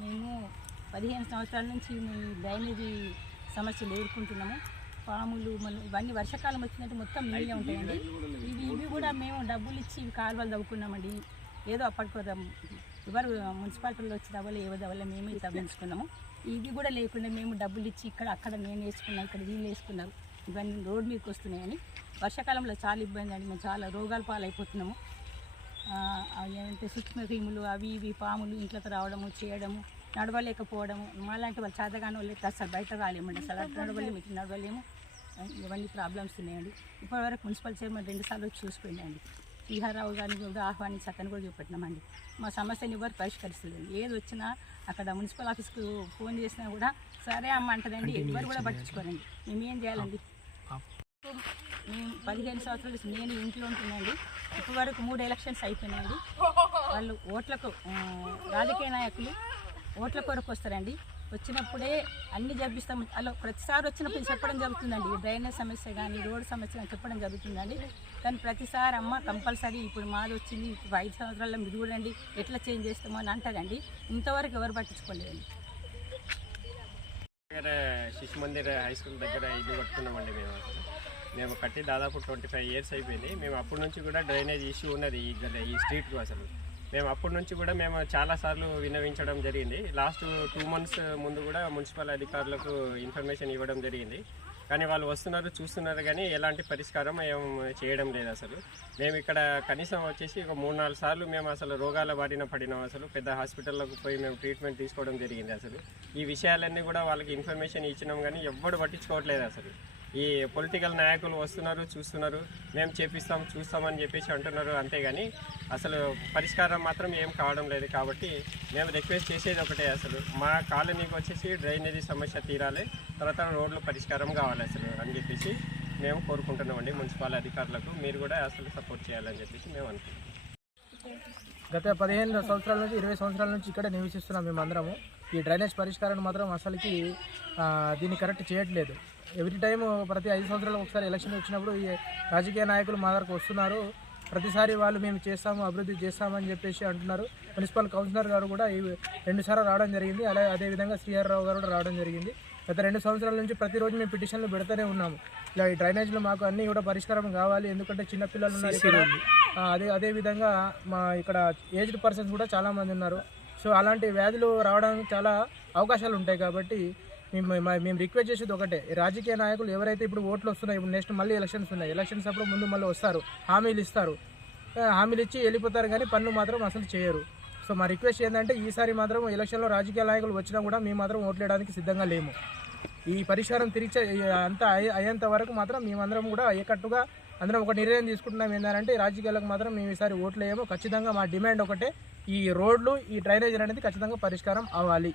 మేము పదిహేను సంవత్సరాల నుంచి మీ డ్రైనేజీ సమస్యలు ఎదుర్కొంటున్నాము. పాములు మన ఇవన్నీ వర్షాకాలం వచ్చినట్టు మొత్తం నీళ్ళే ఉంటాయండి. ఇవి ఇవి కూడా మేము డబ్బులు ఇచ్చి ఇవి కాలువలు తవ్వుకున్నామండి. ఏదో అప్పటికోదాం ఎవరు మున్సిపాలిటీలో వచ్చి తవ్వలే ఏవో తవ్వలే మేమే తవ్వించుకున్నాము. ఇది కూడా లేకుండా మేము డబ్బులు ఇచ్చి ఇక్కడ అక్కడ నేను వేసుకున్నాం ఇక్కడ వీళ్ళు వేసుకున్నారు. ఇవన్నీ రోడ్ మీదకి వస్తున్నాయని. వర్షాకాలంలో చాలా ఇబ్బంది అండి. మేము చాలా రోగాల పాలైపోతున్నాము. ఏంటంటే సూక్ష్మక్రిములు అవి ఇవి పాములు ఇంట్లోకి రావడము చేయడము నడవలేకపోవడము. మాలాంటి వాళ్ళు చేతగాని వాళ్ళు అసలు బయట రాలేమండి అసలు నడవలేము ఇటు నడవలేము. ఇవన్నీ ప్రాబ్లమ్స్ ఉన్నాయండి. ఇప్పటివరకు మున్సిపల్ చైర్మన్ రెండు సార్లు వచ్చి చూసిపోయిందండి. శ్రీహారావు గారిని కూడా ఆహ్వానించి అతను కూడా చూపెట్టినామండి. మా సమస్యని ఎవరు పరిష్కరిస్తుంది ఏది వచ్చినా అక్కడ మున్సిపల్ ఆఫీస్కు ఫోన్ చేసినా కూడా సరే అమ్మ అంటదండి. ఎవరు కూడా పట్టించుకోరండి. మేము ఏం చేయాలండి? మేము పదిహేను సంవత్సరాలు నేను ఇంట్లో ఉంటున్నాండి ఇప్పటి వరకు మూడు ఎలక్షన్స్ అయిపోయినాయండి. వాళ్ళు ఓట్లకు రాజకీయ నాయకులు ఓట్ల కొరకు వస్తారండి. వచ్చినప్పుడే అన్ని జపిస్తాం. అలా ప్రతిసారి వచ్చినప్పుడు చెప్పడం జరుగుతుందండి. డ్రైనేజ్ సమస్య కానీ రోడ్డు సమస్య కానీ చెప్పడం జరుగుతుందండి. కానీ ప్రతిసారి అమ్మ కంపల్సరీ ఇప్పుడు మాది వచ్చింది ఇప్పుడు ఐదు సంవత్సరాల్లో మీరు చూడండి ఎట్లా చేంజ్ చేస్తామో అని అంటారండి. ఇంతవరకు ఎవరు పట్టించుకోలేదండి. దగ్గర శిశు మందిర్ హై స్కూల్ దగ్గర ఇల్లు కట్టుకున్నామండి మేము. అసలు మేము కట్టి దాదాపు ట్వంటీ ఫైవ్ ఇయర్స్ అయిపోయింది. మేము అప్పటి నుంచి కూడా డ్రైనేజ్ ఇష్యూ ఉన్నది ఈ ఈ స్ట్రీట్కు అసలు. మేము అప్పటి నుంచి కూడా మేము చాలాసార్లు విన్నవించడం జరిగింది. లాస్ట్ టూ మంత్స్ ముందు కూడా మున్సిపల్ అధికారులకు ఇన్ఫర్మేషన్ ఇవ్వడం జరిగింది. కానీ వాళ్ళు వస్తున్నారు చూస్తున్నారు కానీ ఎలాంటి పరిష్కారం ఏం చేయడం లేదు అసలు. మేము ఇక్కడ కనీసం వచ్చేసి ఒక మూడు నాలుగు సార్లు మేము అసలు రోగాల బారిన పడినాం అసలు. పెద్ద హాస్పిటల్లోకి పోయి మేము ట్రీట్మెంట్ తీసుకోవడం జరిగింది అసలు. ఈ విషయాలన్నీ కూడా వాళ్ళకి ఇన్ఫర్మేషన్ ఇచ్చినాం కానీ ఎవ్వడు పట్టించుకోవట్లేదు అసలు. ఈ పొలిటికల్ నాయకులు వస్తున్నారు చూస్తున్నారు మేము చేపిస్తాం చూస్తామని చెప్పేసి అంటున్నారు అంతేగాని అసలు పరిష్కారం మాత్రం ఏం కావడం లేదు కాబట్టి మేము రిక్వెస్ట్ చేసేది ఒకటే అసలు. మా కాలనీకి వచ్చేసి డ్రైనేజీ సమస్య తీరాలి తర్వాత రోడ్లు పరిష్కారం కావాలి అసలు అని చెప్పేసి మేము కోరుకుంటున్నామండి మున్సిపల్ అధికారులకు. మీరు కూడా అసలు సపోర్ట్ చేయాలని చెప్పేసి మేము అనుకుంటున్నాం. గత పదిహేను సంవత్సరాల నుంచి ఇరవై సంవత్సరాల నుంచి ఇక్కడ నివసిస్తున్నాం మేమందరము. ఈ డ్రైనేజ్ పరిష్కారాన్ని మాత్రం అసలుకి దీన్ని కరెక్ట్ చేయట్లేదు. ఎవ్రీ టైం ప్రతి ఐదు సంవత్సరాలకు ఒకసారి ఎలక్షన్ వచ్చినప్పుడు ఈ రాజకీయ నాయకులు మా దగ్గరకు వస్తున్నారు. ప్రతిసారి వాళ్ళు మేము చేస్తాము అభివృద్ధి చేస్తామని చెప్పేసి అంటున్నారు. మున్సిపల్ కౌన్సిలర్ గారు కూడా ఈ రెండుసార్లు రావడం జరిగింది. అలాగే అదేవిధంగా శ్రీహర్రావు గారు కూడా రావడం జరిగింది. గత రెండు సంవత్సరాల నుంచి ప్రతిరోజు మేము పిటిషన్లు పెడుతూనే ఉన్నాము. ఇలా ఈ డ్రైనేజ్లో మాకు అన్నీ కూడా పరిష్కారం కావాలి. ఎందుకంటే చిన్నపిల్లలు ఉన్నారు ఇక్కడ. అదే అదే విధంగా మా ఇక్కడ ఏజ్డ్ పర్సన్స్ కూడా చాలా మంది ఉన్నారు. సో అలాంటి వ్యాధులు రావడానికి చాలా అవకాశాలు ఉంటాయి కాబట్టి మేము మేము రిక్వెస్ట్ చేసేది ఒకటే. రాజకీయ నాయకులు ఎవరైతే ఇప్పుడు ఓట్లు వస్తున్నాయి ఇప్పుడు నెక్స్ట్ మళ్ళీ ఎలక్షన్స్ ఉన్నాయి. ఎలక్షన్స్ అప్పుడు ముందు మళ్ళీ వస్తారు. హామీలు ఇస్తారు. హామీలు ఇచ్చి వెళ్ళిపోతారు కానీ పనులు మాత్రం అసలు చేయరు. సో మా రిక్వెస్ట్ ఏంటంటే ఈసారి మాత్రం ఎలక్షన్లో రాజకీయ నాయకులు వచ్చినా కూడా మేము మాత్రం ఓట్లేయడానికి సిద్ధంగా లేము. ఈ పరిష్కారం తిరిగి అంత అయ్యే- అయ్యేంత వరకు మాత్రం మేమందరం కూడా ఏకట్టుగా అందరం ఒక నిర్ణయం తీసుకుంటున్నాం ఏంటంటే రాజకీయాలకు మాత్రం మేము ఈసారి ఓట్లేయము. ఖచ్చితంగా మా డిమాండ్ ఒకటే ఈ రోడ్లు ఈ డ్రైనేజ్ అనేది ఖచ్చితంగా పరిష్కారం అవ్వాలి.